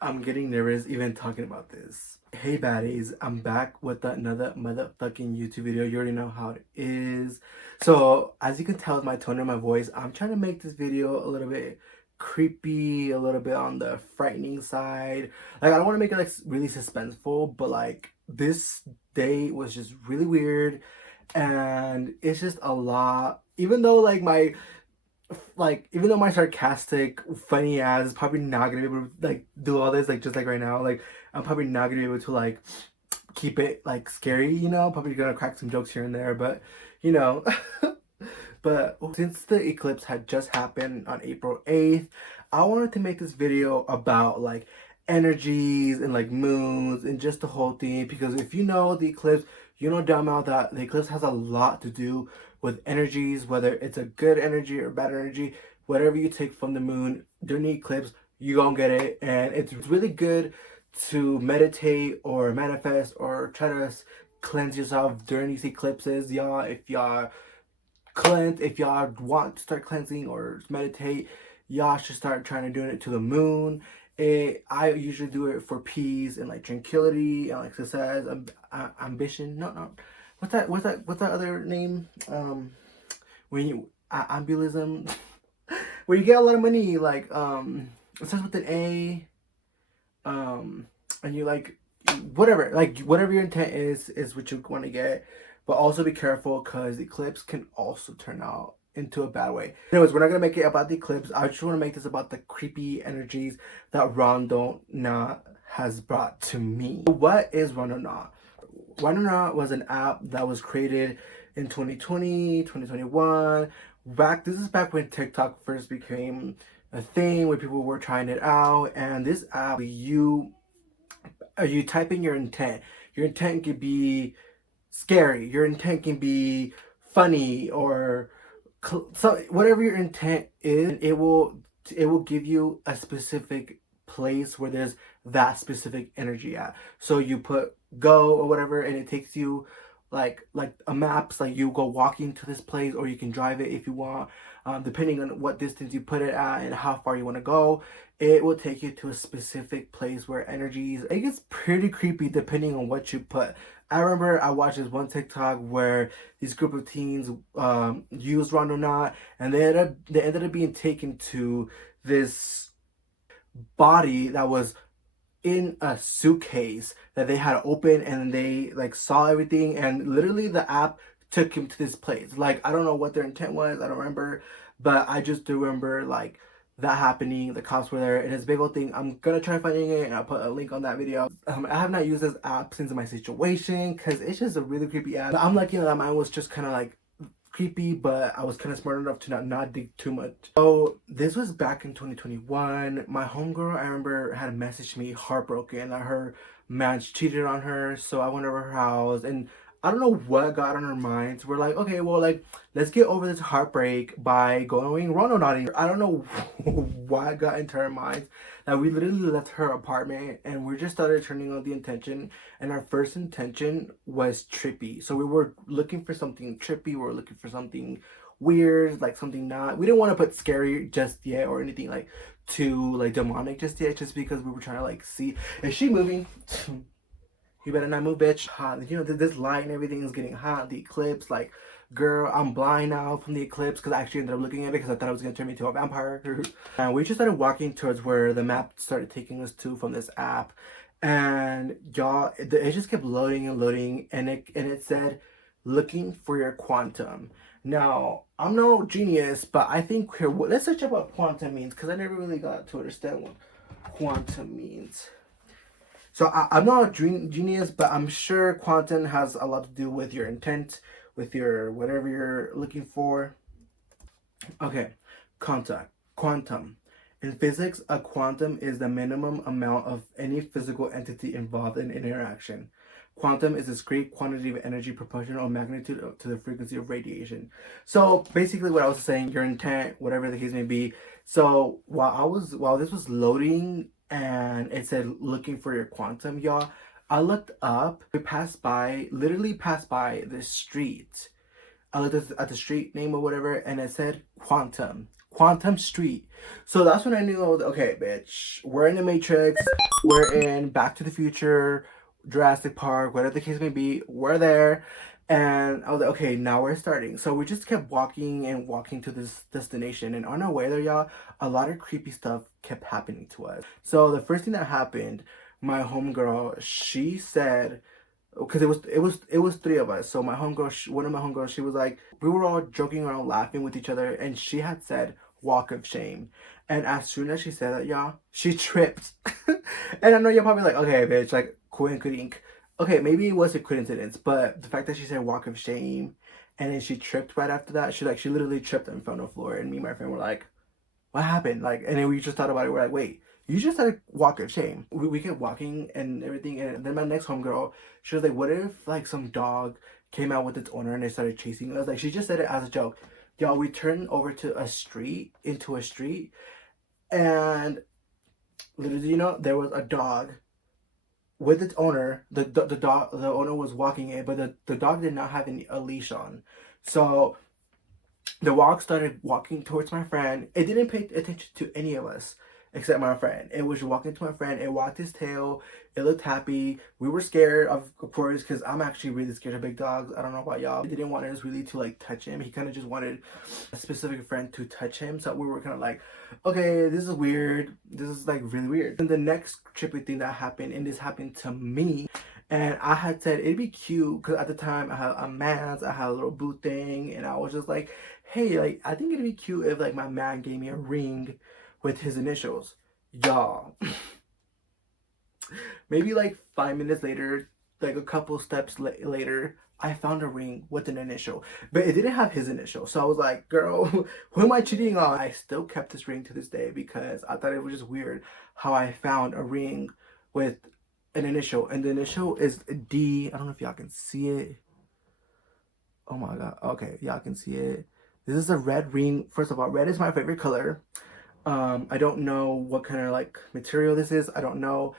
I'm getting nervous even talking about this. Hey baddies, I'm back with another motherfucking YouTube video. You already know how it is. So as you can tell with my tone of my voice, I'm trying to make this video a little bit creepy, a little bit on the frightening side. Like, I don't want to make it like really suspenseful, but like this day was just really weird, and it's just a lot. Even though even though my sarcastic funny ass is probably not gonna be able to like do all this, like just like right now, like I'm probably not gonna be able to like keep it like scary, probably gonna crack some jokes here and there, but you know. But since the eclipse had just happened on April 8th, I wanted to make this video about like energies and like moons and just the whole thing, because if you know the eclipse, you know damn well that the eclipse has a lot to do with energies, whether it's a good energy or bad energy. Whatever you take from the moon during the eclipse, you gonna get it. And it's really good to meditate or manifest or try to cleanse yourself during these eclipses, y'all. If y'all want to start cleansing or meditate, y'all should start trying to doing it to the moon. I usually do it for peace and like tranquility and like success, ambition. No, what's that other name? When you ambulism, where you get a lot of money, like it starts with an A, and you like whatever your intent is what you want to get. But also be careful, because the eclipse can also turn out into a bad way. Anyways, we're not going to make it about the eclipse. I just want to make this about the creepy energies that Raundonautica has brought to me. What is Raundonautica? Raundonautica was an app that was created in 2020, 2021. This is back when TikTok first became a thing, where people were trying it out. And this app, you type in your intent. Your intent could be scary, your intent can be funny, or so whatever your intent is, it will give you a specific place where there's that specific energy at. So you put go or whatever, and it takes you like a maps, like you go walking to this place, or you can drive it if you want, depending on what distance you put it at and how far you want to go. It will take you to a specific place where energies, it gets pretty creepy depending on what you put. I remember I watched this one TikTok where this group of teens used Raundonautica, and they ended up being taken to this body that was in a suitcase that they had open, and they like saw everything, and literally the app took him to this place. Like, I don't know what their intent was, I don't remember, but I just do remember like that happening. The cops were there, and it's a big old thing. I'm gonna try finding it, and I'll put a link on that video. I have not used this app since my situation, because it's just a really creepy app. I'm lucky that mine was just kind of like creepy, but I was kind of smart enough to not dig too much. So this was back in 2021. My homegirl, I remember, had messaged me heartbroken that her man cheated on her. So I went over her house, and I don't know what got on her minds. We're like, okay, well, like, let's get over this heartbreak by going Raundonauting. I don't know what got into her minds, that we literally left her apartment and we just started turning on the intention. And our first intention was trippy. So we were looking for something trippy. We were looking for something weird, like something not. We didn't want to put scary just yet, or anything like too like demonic just yet, just because we were trying to like see, is she moving? You better not move, bitch. Hot. This light and everything is getting hot. The eclipse, like, girl, I'm blind now from the eclipse, because I actually ended up looking at it because I thought it was going to turn me into a vampire. And we just started walking towards where the map started taking us to from this app. And y'all, it just kept loading and loading. And it said, looking for your quantum. Now, I'm no genius, but I think here, let's search up what quantum means, because I never really got to understand what quantum means. So I'm not a genius, but I'm sure quantum has a lot to do with your intent, with your whatever you're looking for. Okay, quantum. In physics, a quantum is the minimum amount of any physical entity involved in interaction. Quantum is a discrete quantity of energy proportional in magnitude to the frequency of radiation. So basically what I was saying, your intent, whatever the case may be. So while this was loading, and it said looking for your quantum, y'all, I looked up. We literally passed by the street. I looked at the street name or whatever, and it said quantum. Quantum Street. So that's when I knew, okay, bitch, we're in the Matrix, we're in Back to the Future, Jurassic Park, whatever the case may be, we're there. And I was like, okay, now we're starting. So we just kept walking and walking to this destination. And on our way there, y'all, a lot of creepy stuff kept happening to us. So the first thing that happened, my homegirl, she said, because it was three of us. So my homegirl, one of my homegirls, she was like, we were all joking around, laughing with each other, and she had said walk of shame. And as soon as she said that, y'all, she tripped. And I know you're probably like, okay, bitch, like coincidence. Okay, maybe it was a coincidence, but the fact that she said walk of shame, and then she tripped right after that, she literally tripped and fell on the floor, and me and my friend were like, what happened? Like, and then we just thought about it. We're like, wait, you just had a walk of shame. We kept walking and everything. And then my next homegirl, she was like, what if like some dog came out with its owner and they started chasing us? Like, she just said it as a joke. Y'all, we turned over to into a street. And little do you know, there was a dog with its owner. The owner was walking it, but the dog did not have a leash on. So the dog started walking towards my friend. It didn't pay attention to any of us except my friend. It was walking to my friend. It wagged its tail. It looked happy. We were scared, of course, because I'm actually really scared of big dogs. I don't know about y'all. He didn't want us really to like touch him. He kind of just wanted a specific friend to touch him. So we were kind of like, okay, this is weird. This is like really weird. And the next trippy thing that happened, and this happened to me, and I had said it'd be cute because at the time I had a man's, I had a little boot thing, and I was just like, hey, like I think it'd be cute if like my man gave me a ring with his initials. Y'all. Maybe like 5 minutes later, like a couple steps later, I found a ring with an initial, but it didn't have his initial. So I was like, girl, who am I cheating on? I still kept this ring to this day because I thought it was just weird how I found a ring with an initial, and the initial is D. I don't know if y'all can see it. Oh my god. Okay, y'all can see it. This is a red ring. First of all, red is my favorite color. I don't know what kind of like material this is. I don't know.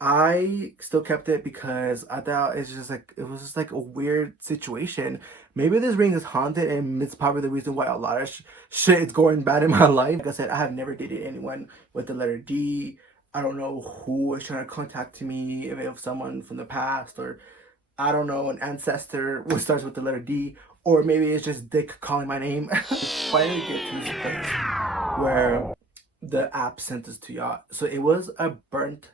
I still kept it because I thought it was just like a weird situation. Maybe this ring is haunted, and it's probably the reason why a lot of shit is going bad in my life. Like I said, I have never dated anyone with the letter D. I don't know who is trying to contact me, if it was someone from the past, or I don't know, an ancestor who starts with the letter D, or maybe it's just Dick calling my name. Finally get to this place where the app sent us to y'all. So it was a burnt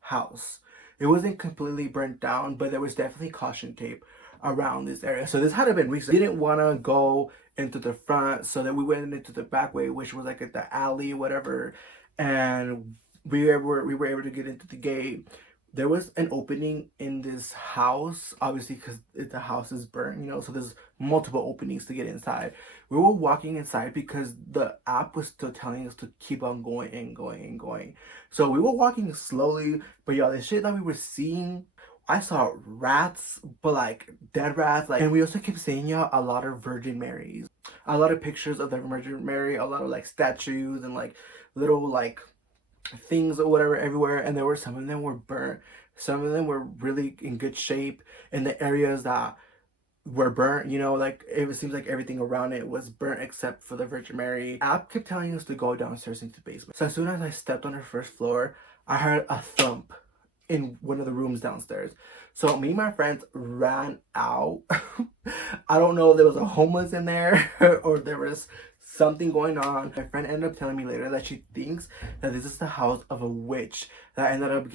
house. It wasn't completely burnt down, but there was definitely caution tape around this area. So this had to been recent. We didn't want to go into the front, so that we went into the back way, which was like at the alley, whatever. And we were able to get into the gate. There was an opening in this house, obviously, because the house is burnt, so there's multiple openings to get inside. We were walking inside because the app was still telling us to keep on going and going and going. So we were walking slowly, but y'all, the shit that we were seeing, I saw rats, but like dead rats, like, and we also kept seeing y'all a lot of Virgin Marys, a lot of pictures of the Virgin Mary, a lot of like statues and like little like things or whatever everywhere. And there were some of them were burnt, some of them were really in good shape. In the areas that were burnt, like it seems like everything around it was burnt except for the Virgin Mary. App kept telling us to go downstairs into the basement. So as soon as I stepped on her first floor, I heard a thump in one of the rooms downstairs. So me and my friends ran out. I don't know if there was a homeless in there or there was something going on. My friend ended up telling me later that she thinks that this is the house of a witch that ended up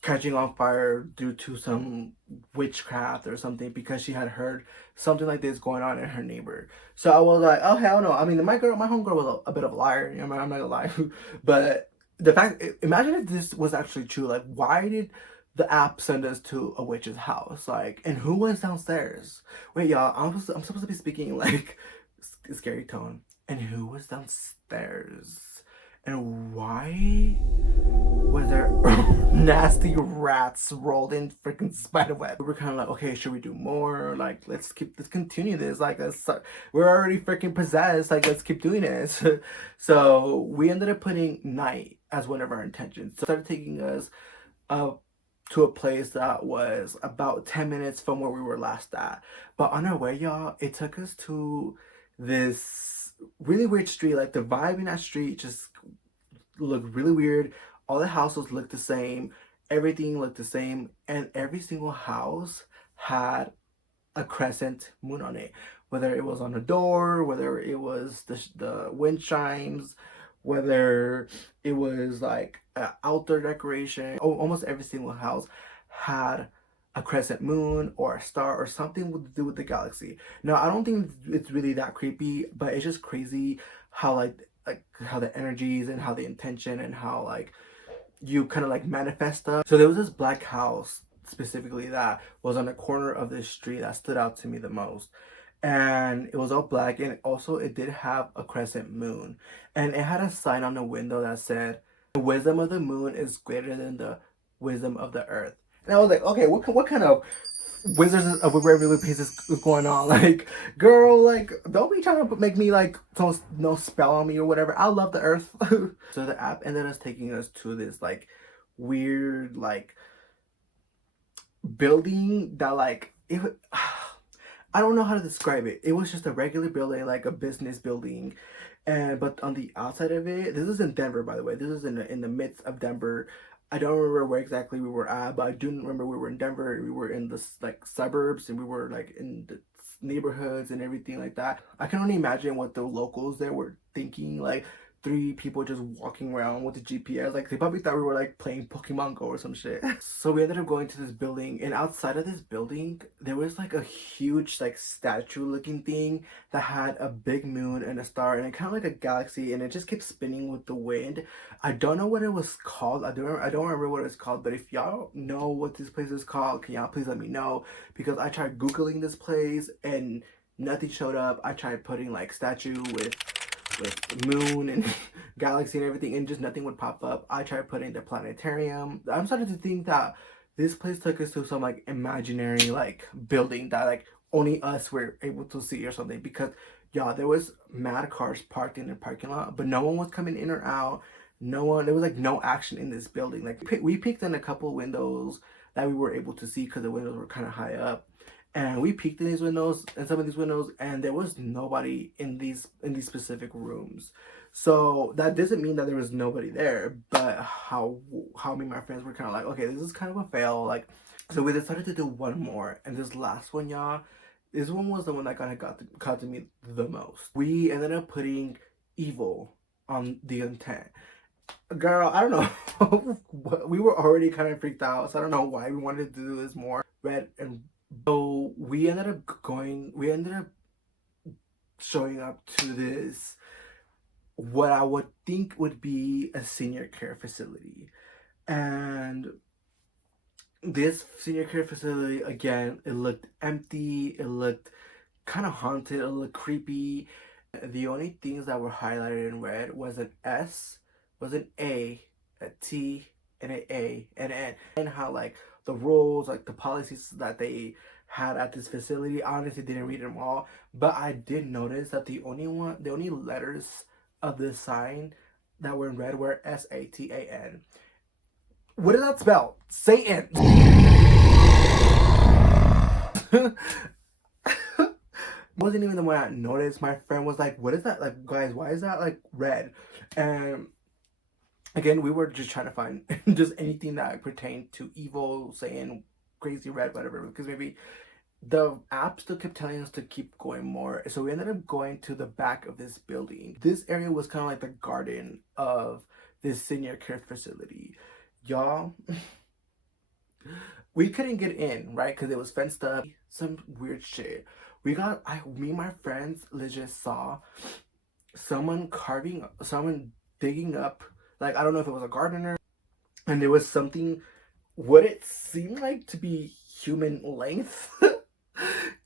catching on fire due to some witchcraft or something, because she had heard something like this going on in her neighbor. So I was like, oh hell no. I mean, my homegirl was a bit of a liar. I'm not gonna lie. But the fact, imagine if this was actually true. Like, why did the app send us to a witch's house? Like, and who was downstairs? Wait, y'all, I'm supposed to be speaking like scary tone. And who was downstairs? And why was there nasty rats rolled in freaking spiderweb? We were kind of like, okay, should we do more? Like, let's continue this. Like, we're already freaking possessed. Like, let's keep doing this. So we ended up putting night as one of our intentions. So it started taking us to a place that was about 10 minutes from where we were last at. But on our way, y'all, it took us to this really weird street. Like the vibe in that street just looked really weird. All the houses looked the same. Everything looked the same, and every single house had a crescent moon on it. Whether it was on a door, whether it was the wind chimes, whether it was like outdoor decoration. Almost every single house had a crescent moon or a star or something to do with the galaxy. Now, I don't think it's really that creepy, but it's just crazy how like how the energies and how the intention and how like you kind of like manifest stuff. So there was this black house specifically that was on the corner of this street that stood out to me the most. And it was all black, and also it did have a crescent moon. And it had a sign on the window that said, "The wisdom of the moon is greater than the wisdom of the earth." And I was like, okay, what kind of Wizards of Waverly Place is going on? Like, girl, like, don't be trying to make me like no spell on me or whatever. I love the earth. So the app ended up taking us to this like weird like building that like it. I don't know how to describe it. It was just a regular building, like a business building, and but on the outside of it, this is in Denver, by the way. This is in the midst of Denver. I don't remember where exactly we were at, but I do remember we were in Denver. We were in the like suburbs, and we were like in the neighborhoods and everything like that. I can only imagine what the locals there were thinking. Like three people just walking around with the GPS. Like they probably thought we were like playing Pokemon Go or some shit. So we ended up going to this building, and outside of this building, there was like a huge like statue looking thing that had a big moon and a star and it kind of like a galaxy, and it just kept spinning with the wind. I don't know what it was called. I don't remember what it's called, but if y'all know what this place is called, can y'all please let me know? Because I tried Googling this place and nothing showed up. I tried putting like statue with moon and galaxy and everything, and just nothing would pop up. I tried putting the planetarium. I'm starting to think that this place took us to some like imaginary like building that like only us were able to see or something, because yeah, there was mad cars parked in the parking lot, but no one was coming in or out. No one, there was like no action in this building. Like we peeked in a couple windows that we were able to see because the windows were kind of high up, and we peeked in these windows and some of these windows, and there was nobody in these specific rooms. So that doesn't mean that there was nobody there, but how me and my friends were kind of like, okay, this is kind of a fail. Like, so we decided to do one more, and this last one, y'all, this one was the one that kind of got to me the most. We ended up putting evil on the intent. Girl, I don't know. We were already kind of freaked out, so I don't know why we wanted to do this more. Red and so we ended up showing up to this, what I would think would be a senior care facility. And this senior care facility, again, it looked empty, it looked kind of haunted, it looked creepy. The only things that were highlighted in red was an S, was an A, a T, and an A, and an N. And how like the rules, like the policies that they had at this facility, I honestly didn't read them all, but I did notice that the only letters of this sign that were in red were Satan. What does that spell? Satan. Wasn't even the one I noticed. My friend was like, what is that? Like, guys, why is that like red? And again, we were just trying to find just anything that pertained to evil, saying crazy red, whatever, because maybe the app still kept telling us to keep going more. So we ended up going to the back of this building. This area was kind of like the garden of this senior care facility. Y'all, we couldn't get in, right? Because it was fenced up. Some weird shit. Me and my friends legit saw someone digging up, like, I don't know if it was a gardener, and there was something, what it seemed like to be human length,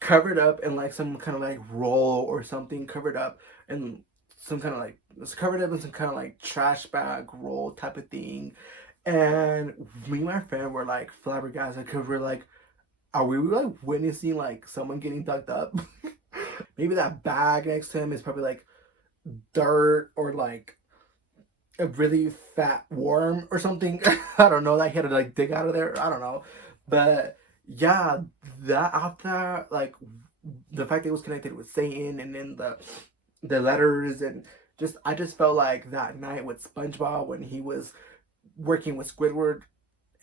covered up in like some kind of like roll or something, covered up in some kind of like, it's covered up in some kind of like trash bag roll type of thing. And me and my friend were like flabbergasted, because we're like, are we like witnessing like someone getting dug up? Maybe that bag next to him is probably like dirt or like a really fat worm or something. I don't know, that he had to like dig out of there. I don't know. But yeah, that after like the fact that it was connected with Satan, and then the letters, and just I just felt like that night with SpongeBob when he was working with Squidward,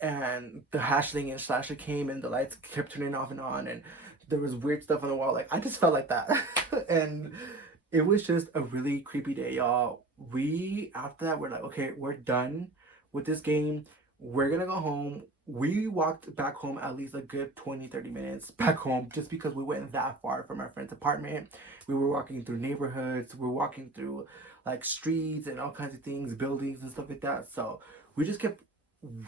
and the hashling and slasher came and the lights kept turning off and on, and there was weird stuff on the wall. Like I just felt like that. And it was just a really creepy day, y'all. We after that we're like, okay, we're done with this game. We're gonna go home. We walked back home at least a good 20-30 minutes back home just because we went that far from our friend's apartment. We were walking through neighborhoods, we're walking through like streets and all kinds of things, buildings and stuff like that. So we just kept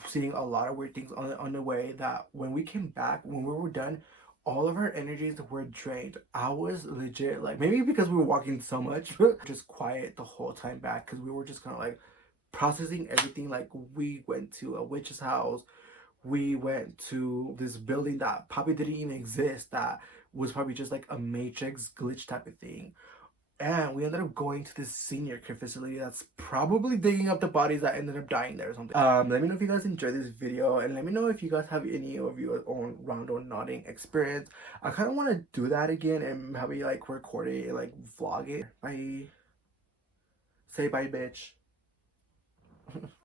seeing a lot of weird things on the way, that when we came back, when we were done, all of our energies were drained. I was legit like, maybe because we were walking so much, just quiet the whole time back because we were just kind of like processing everything. Like we went to a witch's house, we went to this building that probably didn't even exist, that was probably just like a matrix glitch type of thing, and we ended up going to this senior care facility that's probably digging up the bodies that ended up dying there or something. Let me know if you guys enjoyed this video, and let me know if you guys have any of your own Raundonauting experience. I kind of want to do that again and maybe like record it and like vlog it. Bye. Say bye, bitch.